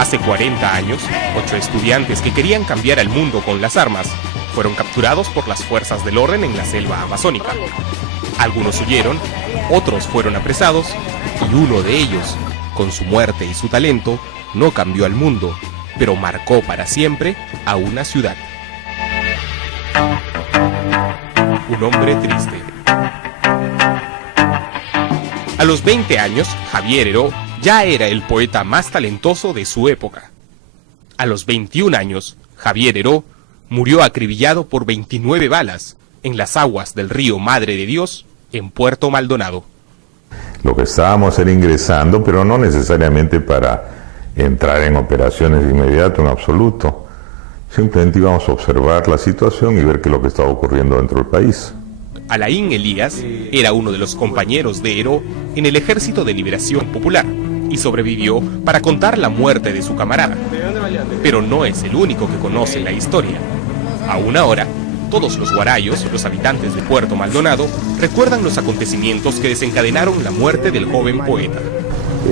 Hace 40 años, 8 estudiantes que querían cambiar el mundo con las armas fueron capturados por las fuerzas del orden en la selva amazónica. Algunos huyeron, otros fueron apresados y uno de ellos, con su muerte y su talento, no cambió al mundo, pero marcó para siempre a una ciudad. Un hombre triste. A los 20 años, Javier Heró ya era el poeta más talentoso de su época. A los 21 años, Javier Heró murió acribillado por 29 balas en las aguas del río Madre de Dios, en Puerto Maldonado. Lo que estábamos era ingresando, pero no necesariamente para entrar en operaciones de inmediato, en absoluto. Simplemente íbamos a observar la situación y ver qué es lo que estaba ocurriendo dentro del país. Alain Elías era uno de los compañeros de Heró en el Ejército de Liberación Popular y sobrevivió para contar la muerte de su camarada. Pero no es el único que conoce la historia. Aún ahora, todos los guarayos, los habitantes de Puerto Maldonado, recuerdan los acontecimientos que desencadenaron la muerte del joven poeta.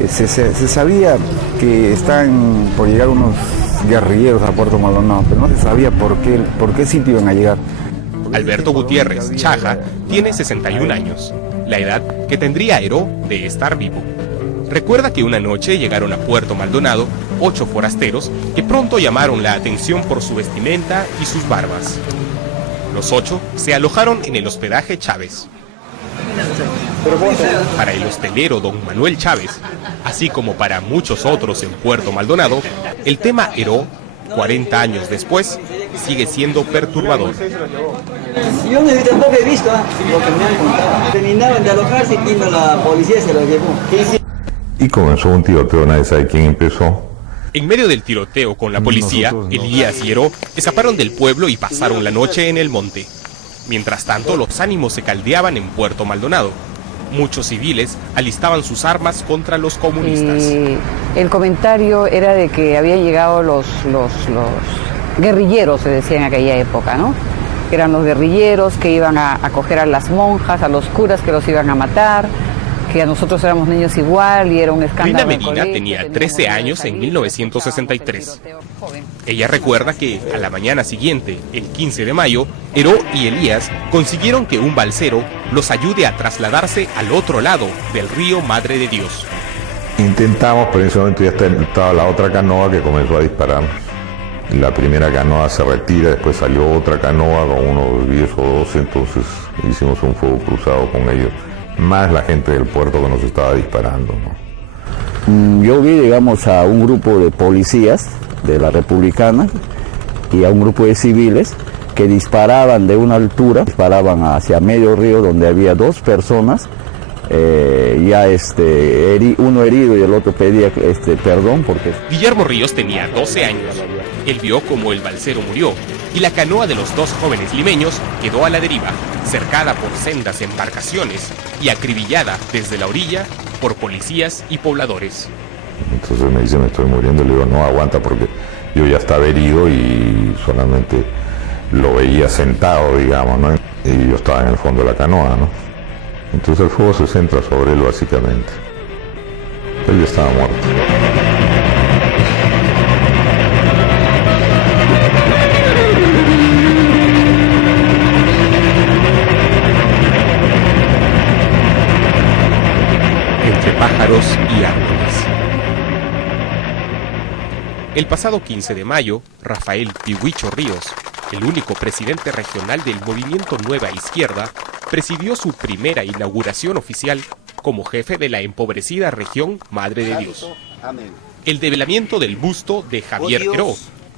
Se sabía que están por llegar unos guerrilleros a Puerto Maldonado, pero no se sabía por qué sitio iban a llegar. Alberto Gutiérrez Chaja tiene 61 años, la edad que tendría Heró de estar vivo. Recuerda que una noche llegaron a Puerto Maldonado 8 forasteros que pronto llamaron la atención por su vestimenta y sus barbas. Los 8 se alojaron en el hospedaje Chávez. Para el hostelero don Manuel Chávez, así como para muchos otros en Puerto Maldonado, el tema Heró, 40 años después, sigue siendo perturbador. Yo tampoco he visto lo que me han contado. Terminaron de alojarse y vino la policía y se lo llevó. Y comenzó un tiroteo, nadie sabe quién empezó. En medio del tiroteo con la policía, Elías y Heró escaparon del pueblo y pasaron la noche en el monte. Mientras tanto, los ánimos se caldeaban en Puerto Maldonado. Muchos civiles alistaban sus armas contra los comunistas. El comentario era de que habían llegado los guerrilleros, se decía en aquella época, ¿no? Eran los guerrilleros que iban a coger a las monjas, a los curas que los iban a matar, que a nosotros éramos niños igual y era un escándalo. Rina Medina tenía 13 años en 1963. Ella recuerda que a la mañana siguiente, el 15 de mayo, Heró y Elías consiguieron que un balsero los ayude a trasladarse al otro lado del río Madre de Dios. Intentamos, pero en ese momento ya estaba la otra canoa que comenzó a disparar. La primera canoa se retira, después salió otra canoa con unos 10 o 12, entonces hicimos un fuego cruzado con ellos, más la gente del puerto que nos estaba disparando, ¿no? Yo vi, digamos, a un grupo de policías de la Republicana y a un grupo de civiles que disparaban de una altura, disparaban hacia medio río donde había 2 personas, uno herido y el otro pedía perdón porque... Guillermo Ríos tenía 12 años. Él vio cómo el balsero murió y la canoa de los 2 jóvenes limeños quedó a la deriva, cercada por sendas embarcaciones y acribillada desde la orilla por policías y pobladores. Entonces me dice, me estoy muriendo, le digo, no, aguanta porque yo ya estaba herido y solamente lo veía sentado, digamos, ¿no? Y yo estaba en el fondo de la canoa, ¿no? Entonces el fuego se centra sobre él básicamente. Él ya estaba muerto. Entre pájaros y árboles. El pasado 15 de mayo, Rafael Pihuicho Ríos, el único presidente regional del movimiento Nueva Izquierda, presidió su primera inauguración oficial como jefe de la empobrecida región Madre de Dios. El develamiento del busto de Javier Heró,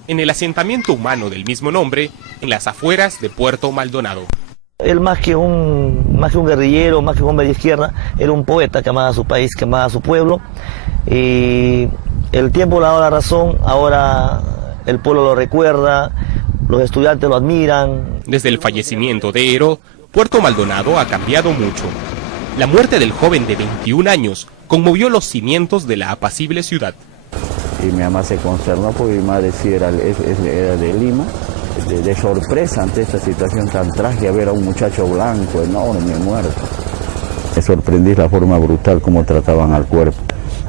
en el asentamiento humano del mismo nombre, en las afueras de Puerto Maldonado. Él más que un guerrillero, más que un hombre de izquierda, era un poeta que amaba a su país, que amaba a su pueblo. Y el tiempo le ha dado la razón, ahora el pueblo lo recuerda, los estudiantes lo admiran. Desde el fallecimiento de Heró, Puerto Maldonado ha cambiado mucho. La muerte del joven de 21 años conmovió los cimientos de la apacible ciudad. Y mi mamá se consternó porque mi madre sí era de Lima, de sorpresa ante esta situación tan trágica, ver a un muchacho blanco, enorme, muerto. Me sorprendí la forma brutal como trataban al cuerpo.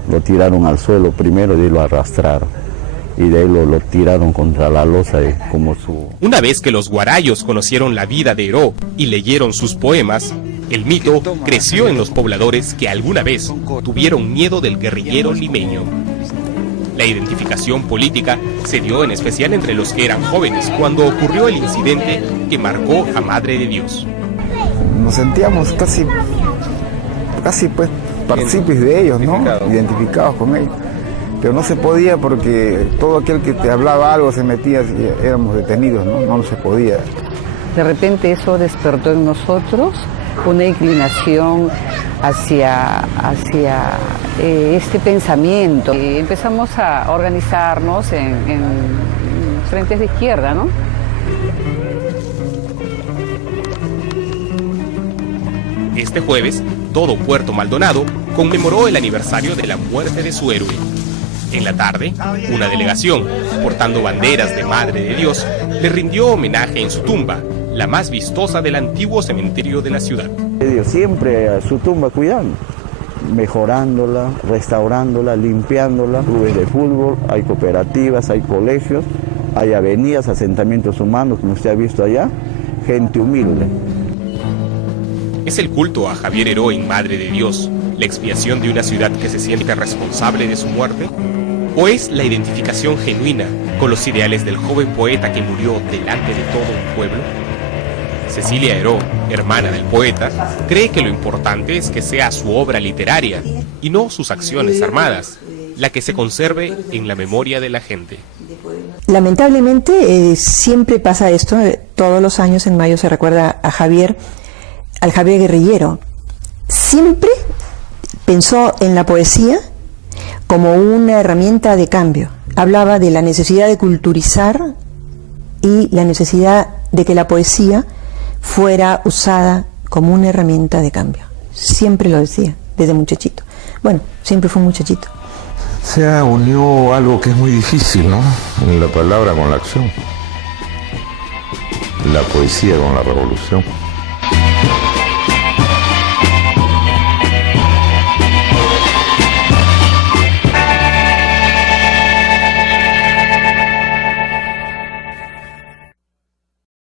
Lo tiraron al suelo primero y lo arrastraron. y de ahí lo tiraron contra la losa como su... Una vez que los guarayos conocieron la vida de Heró y leyeron sus poemas, el mito creció en los pobladores que alguna vez tuvieron miedo del guerrillero limeño. La identificación política se dio en especial entre los que eran jóvenes cuando ocurrió el incidente que marcó a Madre de Dios. Nos sentíamos casi pues partícipes de ellos, ¿no? Identificados con ellos. Pero no se podía porque todo aquel que te hablaba algo se metía y éramos detenidos, ¿no? No se podía. De repente eso despertó en nosotros una inclinación hacia este pensamiento. Y empezamos a organizarnos en frentes de izquierda, ¿no? Este jueves, todo Puerto Maldonado conmemoró el aniversario de la muerte de su héroe. En la tarde, una delegación, portando banderas de Madre de Dios, le rindió homenaje en su tumba, la más vistosa del antiguo cementerio de la ciudad. Siempre a su tumba cuidando, mejorándola, restaurándola, limpiándola, clubes de fútbol, hay cooperativas, hay colegios, hay avenidas, asentamientos humanos, como usted ha visto allá, gente humilde. ¿Es el culto a Javier Heró en Madre de Dios la expiación de una ciudad que se siente responsable de su muerte? ¿O es la identificación genuina con los ideales del joven poeta que murió delante de todo un pueblo? Cecilia Heró, hermana del poeta, cree que lo importante es que sea su obra literaria y no sus acciones armadas, la que se conserve en la memoria de la gente. Lamentablemente siempre pasa esto, todos los años en mayo se recuerda a Javier, al Javier guerrillero. Siempre pensó en la poesía como una herramienta de cambio. Hablaba de la necesidad de culturizar y la necesidad de que la poesía fuera usada como una herramienta de cambio. Siempre lo decía, desde muchachito. Bueno, siempre fue un muchachito. Se unió algo que es muy difícil, ¿no? La palabra con la acción. La poesía con la revolución.